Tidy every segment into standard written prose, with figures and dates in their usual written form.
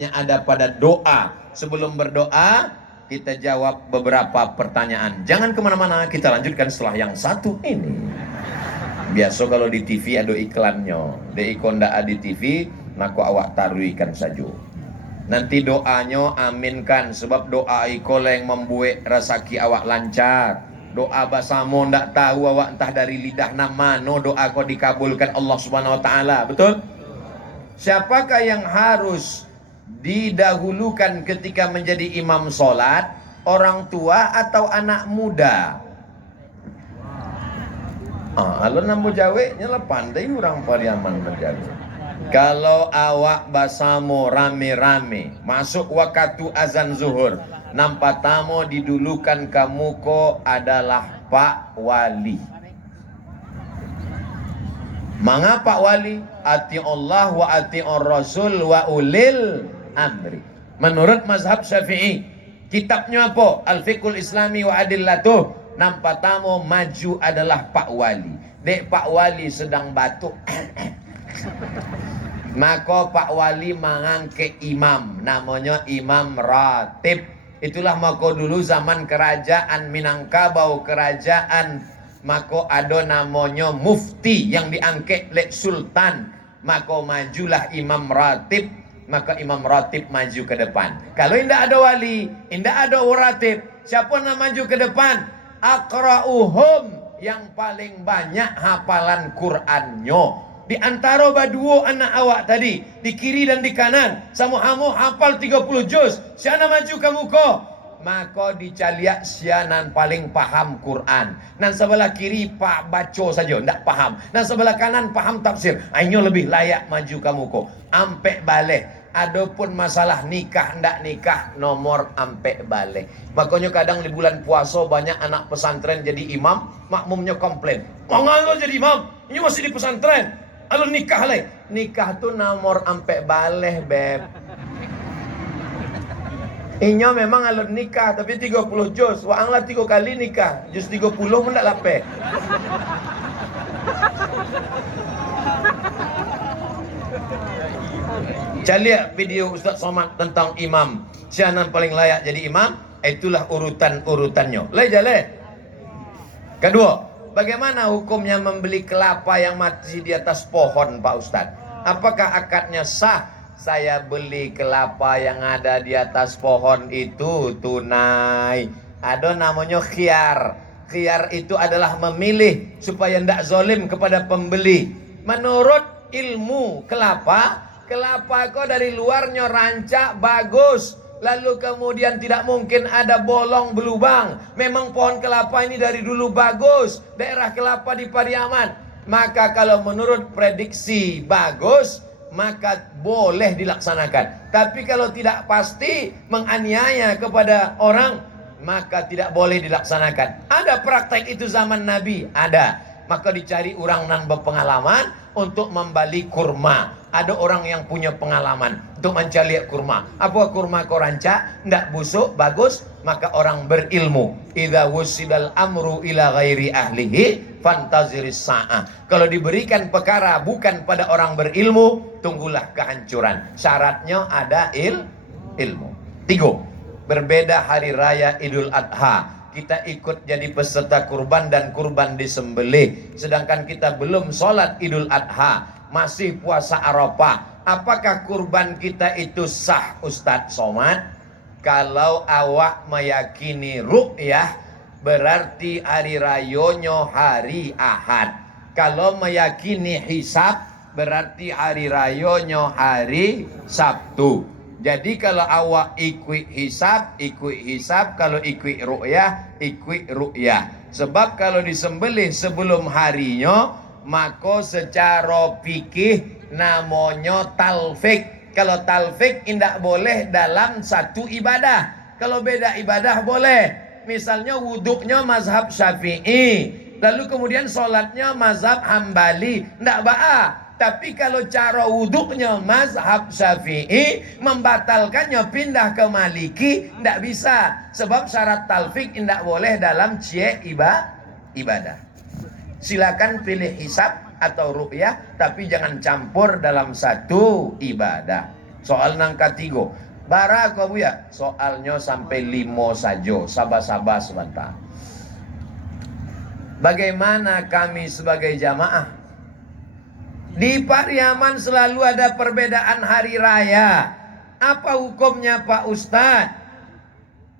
yang ada pada doa. Sebelum berdoa, kita jawab beberapa pertanyaan. Jangan kemana-mana, kita lanjutkan setelah yang satu ini. Biasa kalau di TV ada iklannya, di ikonda di TV, naku awak taruhkan saja. Nanti doanya aminkan, sebab doa ikola yang membuat rezeki awak lancar. Doa basamu ndak tahu awak entah dari lidah nama no doa kau dikabulkan Allah Subhanahu Wa Taala. Betul? Siapakah yang harus didahulukan ketika menjadi imam sholat? Orang tua atau anak muda? Kalau namu jawe nyala pandai orang Pariaman menjaga. Kalau awak basamu rame-rame masuk waktu azan zuhur, nampak tamu didulukan kamu ko adalah Pak Wali. Mengapa wali? Ati Allah wa ati Rasul wa ulil amri. Menurut mazhab Syafi'i, kitabnya apa? Al-Fiqhul Islami wa Adillatuh. Nampak tamu maju adalah Pak Wali. Dek Pak Wali sedang batuk. Maka Pak Wali mengangkat imam, namanya Imam Ratib. Itulah maka dulu zaman kerajaan Minangkabau, kerajaan maka ada namanya mufti yang diangkat oleh sultan. Maka majulah Imam Ratib, maka Imam Ratib maju ke depan. Kalau tidak ada wali, tidak ada ratib, siapa yang maju ke depan? Aqra'uhum, yang paling banyak hafalan Qur'annya. Di antara baduo anak awak tadi, di kiri dan di kanan, samu-hamu hafal 30 juz. Siapa maju kamu ko? Maka dicaliak sianan paling paham Quran. Nan sebelah kiri pak baca saja, ndak paham. Nan sebelah kanan paham tafsir. Ainyo lebih layak maju kamu ko. Ampek balik. Adapun masalah nikah ndak nikah, nomor ampek balik. Makanya kadang di bulan puasa banyak anak pesantren jadi imam, makmumnya komplain. Mangal jadi imam, ini masih di pesantren. Kalau nikah leh, nikah tuh nomor ampek balik beb. Inyo memang alur nikah tapi 30 juz. Waanglah 3 kali nikah. Juz 30 pun tak lape. Lihat video Ustaz Somad tentang imam. Siapa paling layak jadi imam? Itulah urutan-urutannya. Leh. Kedua, bagaimana hukumnya membeli kelapa yang masih di atas pohon Pak Ustaz? Apakah akadnya sah? Saya beli kelapa yang ada di atas pohon itu tunai. Ada namanya khiyar. Khiyar itu adalah memilih supaya tidak zolim kepada pembeli. Menurut ilmu kelapa kok dari luarnya rancak bagus. Lalu kemudian tidak mungkin ada bolong belubang. Memang pohon kelapa ini dari dulu bagus. Daerah kelapa di Pariaman. Maka kalau menurut prediksi bagus, maka boleh dilaksanakan. Tapi kalau tidak pasti menganiaya kepada orang, maka tidak boleh dilaksanakan. Ada praktek itu zaman Nabi? Ada. Maka dicari orang nan berpengalaman untuk membeli kurma. Ada orang yang punya pengalaman untuk mencari kurma. Apa kurma kau rancak? Tidak busuk, bagus. Maka orang berilmu. Idza wusidal amru ila ghairi ahlihi fantaziris sa'ah. Kalau diberikan perkara bukan pada orang berilmu, tunggulah kehancuran. Syaratnya ada ilmu. 3. Berbeda hari raya Idul Adha. Kita ikut jadi peserta kurban dan kurban disembelih. Sedangkan kita belum sholat Idul Adha, masih puasa Arafah. Apakah kurban kita itu sah Ustadz Somad? Kalau awak meyakini ru'yah, berarti hari rayonya hari Ahad. Kalau meyakini hisab, berarti hari rayonya hari Sabtu. Jadi kalau awak ikut hisab. Kalau ikut ru'yah, ikut ru'yah. Sebab kalau disembelih sebelum harinya, maka secara fikih namanya talfik. Kalau talfik tidak boleh dalam satu ibadah. Kalau beda ibadah boleh. Misalnya wuduknya mazhab Syafi'i, lalu kemudian sholatnya mazhab Hambali, tidak ba'a. Tapi kalau cara wuduknya mazhab Syafi'i, membatalkannya pindah ke Maliki, tidak bisa. Sebab syarat talfik tidak boleh dalam ibadah. Silakan pilih hisab atau ru'yah, tapi jangan campur dalam satu ibadah. Soal nang katigo. Bara kau buya, soalnya sampai 5 saja. Sabar-sabar sebentar. Bagaimana kami sebagai jamaah? Di Pariaman selalu ada perbedaan hari raya. Apa hukumnya Pak Ustadz?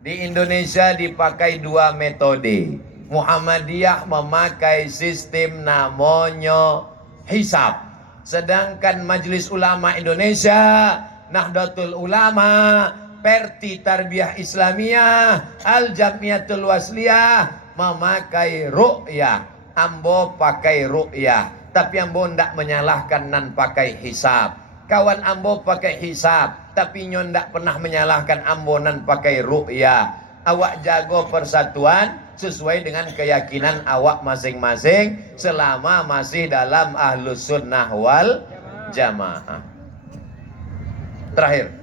Di Indonesia dipakai 2 metode. Muhammadiyah memakai sistem namanya hisab. Sedangkan Majelis Ulama Indonesia, Nahdlatul Ulama, Perti Tarbiyah Islamiyah, Al-Jamiatul Wasliyah memakai ru'yah. Ambo pakai ru'yah, tapi ambo ndak menyalahkan nan pakai hisab. Kawan ambo pakai hisab, tapi nyon ndak pernah menyalahkan ambo nan pakai ru'yah. Awak jago persatuan sesuai dengan keyakinan awak masing-masing selama masih dalam ahlus sunnah wal jamaah. Terakhir,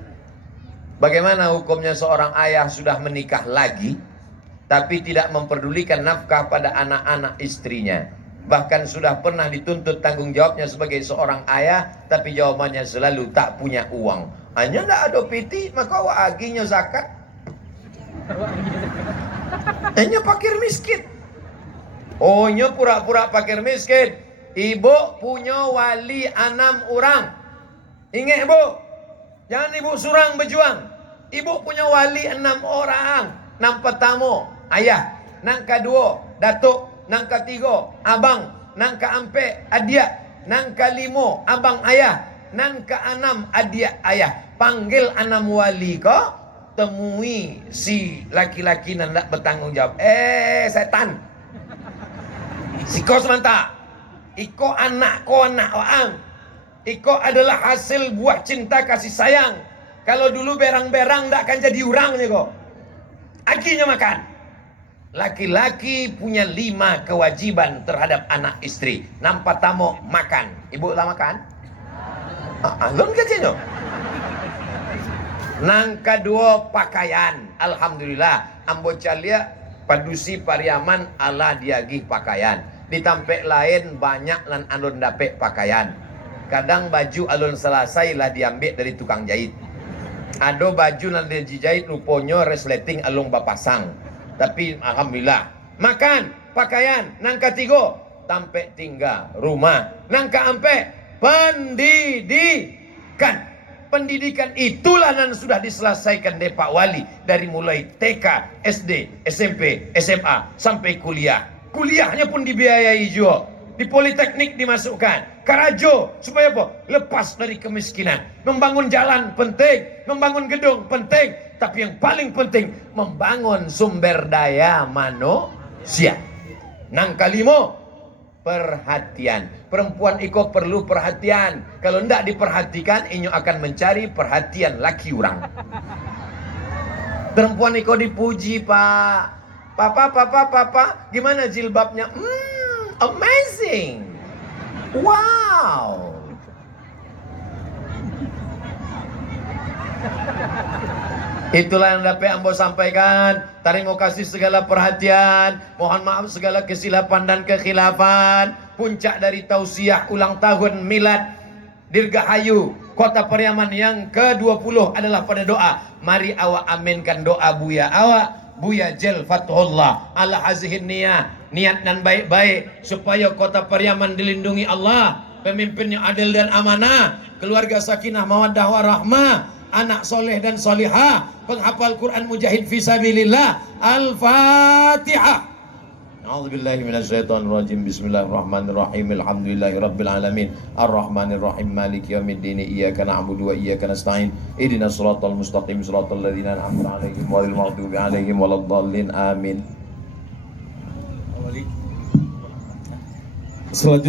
bagaimana hukumnya seorang ayah sudah menikah lagi tapi tidak memperdulikan nafkah pada anak-anak istrinya, bahkan sudah pernah dituntut tanggung jawabnya sebagai seorang ayah, tapi jawabannya selalu tak punya uang. Hanya ndak ada piti, maka awak aginya zakat. Hanya fakir miskin. Oh, nya pura-pura fakir miskin. Ibu punya wali 6 orang. Ingat bu, jangan ibu surang berjuang. Ibu punya wali 6 orang. Nang pertama ayah, nang kedua datuk, nang ketiga abang, nang keempat adik, nang kelima abang ayah, nang keenam adik ayah. Panggil 6 wali kau, temui si laki-laki yang tidak bertanggung jawab. Setan, si kau sebentar, iko anak orang, iko adalah hasil buah cinta kasih sayang. Kalau dulu berang-berang tidak akan jadi orangnya kok. Akhirnya makan. Laki-laki punya 5 kewajiban terhadap anak istri. Nampak tamu makan. Ibu lah makan? Alon kecilnya. Nang kedua pakaian. Alhamdulillah ambo calia padusi Pariaman ala diagih pakaian. Di tampek lain banyak lan alun dapek pakaian. Kadang baju alun selesai lah diambil dari tukang jahit. Ada baju lan dijahit rupanya resleting alun bapasang. Tapi alhamdulillah makan pakaian. Nang ketiga tampek tinggal rumah. Nang keempat pendidikan. Pendidikan itulah yang sudah diselesaikan oleh Pak Wali dari mulai TK, SD, SMP, SMA sampai kuliah. Kuliahnya pun dibiayai juga. Di Politeknik dimasukkan. Karajo supaya apa? Lepas dari kemiskinan. Membangun jalan penting, membangun gedung penting, tapi yang paling penting membangun sumber daya manusia. Nang kalimo perhatian. Perempuan iko perlu perhatian. Kalau tidak diperhatikan, inyo akan mencari perhatian laki orang. Perempuan iko dipuji, Pak. Papa, gimana jilbabnya? Amazing. Wow. Itulah yang dapat ambo sampaikan. Terima kasih segala perhatian. Mohon maaf segala kesilapan dan kekhilafan. Puncak dari tausiah ulang tahun milad Dirgahayu Kota Pariaman yang ke-20 adalah pada doa. Mari awak aminkan doa Buya awak, Buya Jel Fathullah ala hazihin niat dan baik-baik supaya Kota Pariaman dilindungi Allah, pemimpinnya adil dan amanah, keluarga sakinah mawaddah warahmah, anak soleh dan solihah, penghafal Quran mujahid fisabilillah. Al-Fatihah. A'udzubillahi minasyaitonirrajim. Bismillahirrahmanirrahim. Alhamdulillahirabbil alamin. Arrahmanirrahim. Maliki yaumiddin. Iyyaka na'budu wa iyyaka nasta'in. Ihdinas shiratal mustaqim. Shiratal ladzina an'amta 'alaihim ghairil maghdubi 'alaihim waladdallin. Amin. Selanjutnya